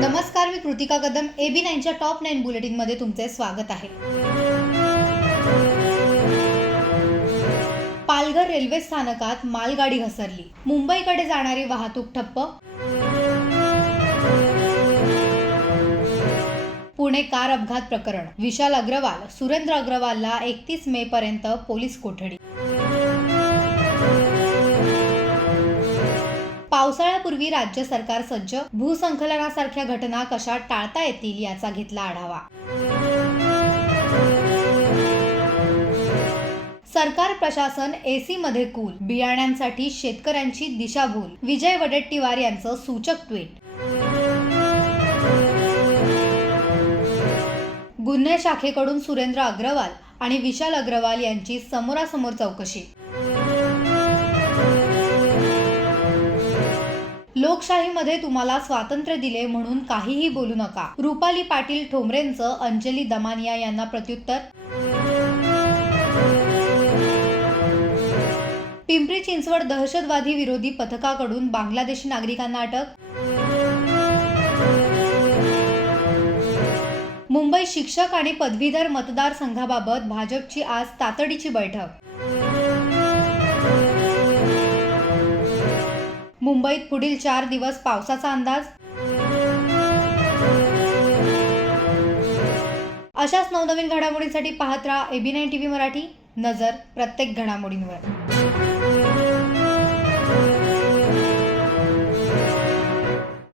नमस्कार मी कृतिका कदम एबी नाईनच्या टॉप नाईन बुलेटिनमध्ये तुमचे स्वागत आहे. पालघर रेल्वे स्थानकात मालगाडी घसरली. मुंबईकडे जाणारी वाहतूक ठप्प. पुणे कार अपघात प्रकरण. विशाल अग्रवाल सुरेंद्र अग्रवालला एकतीस मे पर्यंत पोलीस कोठडी. पावसाळ्यापूर्वी राज्य सरकार सज्ज भूसंकलनासारख्या घटना कशा टाळता येतील याचा घेतला आढावा. सरकार प्रशासन एसी मध्ये कूल बियाण्यांसाठी शेतकऱ्यांची दिशाभूल विजय वडेट्टीवार यांचं सूचक ट्विट. गुन्हे शाखेकडून सुरेंद्र अग्रवाल आणि विशाल अग्रवाल यांची समोरासमोर चौकशी. लोकशाहीमध्ये तुम्हाला स्वातंत्र्य दिले म्हणून काहीही बोलू नका. रुपाली पाटील ठोंबरेंचं अंजली दमानिया यांना प्रत्युत्तर. पिंपरी चिंचवड दहशतवादी विरोधी पथकाकडून बांगलादेशी नागरिकांना अटक. मुंबई शिक्षक आणि पदवीधर मतदारसंघाबाबत भाजपची आज तातडीची बैठक. मुंबईत पुढील चार दिवस पावसाचा अंदाज? अशाच नवनवीन घडामोडींसाठी पाहत राहा एबी नाईन टीव्ही मराठी. नजर प्रत्येक घडामोडींवर.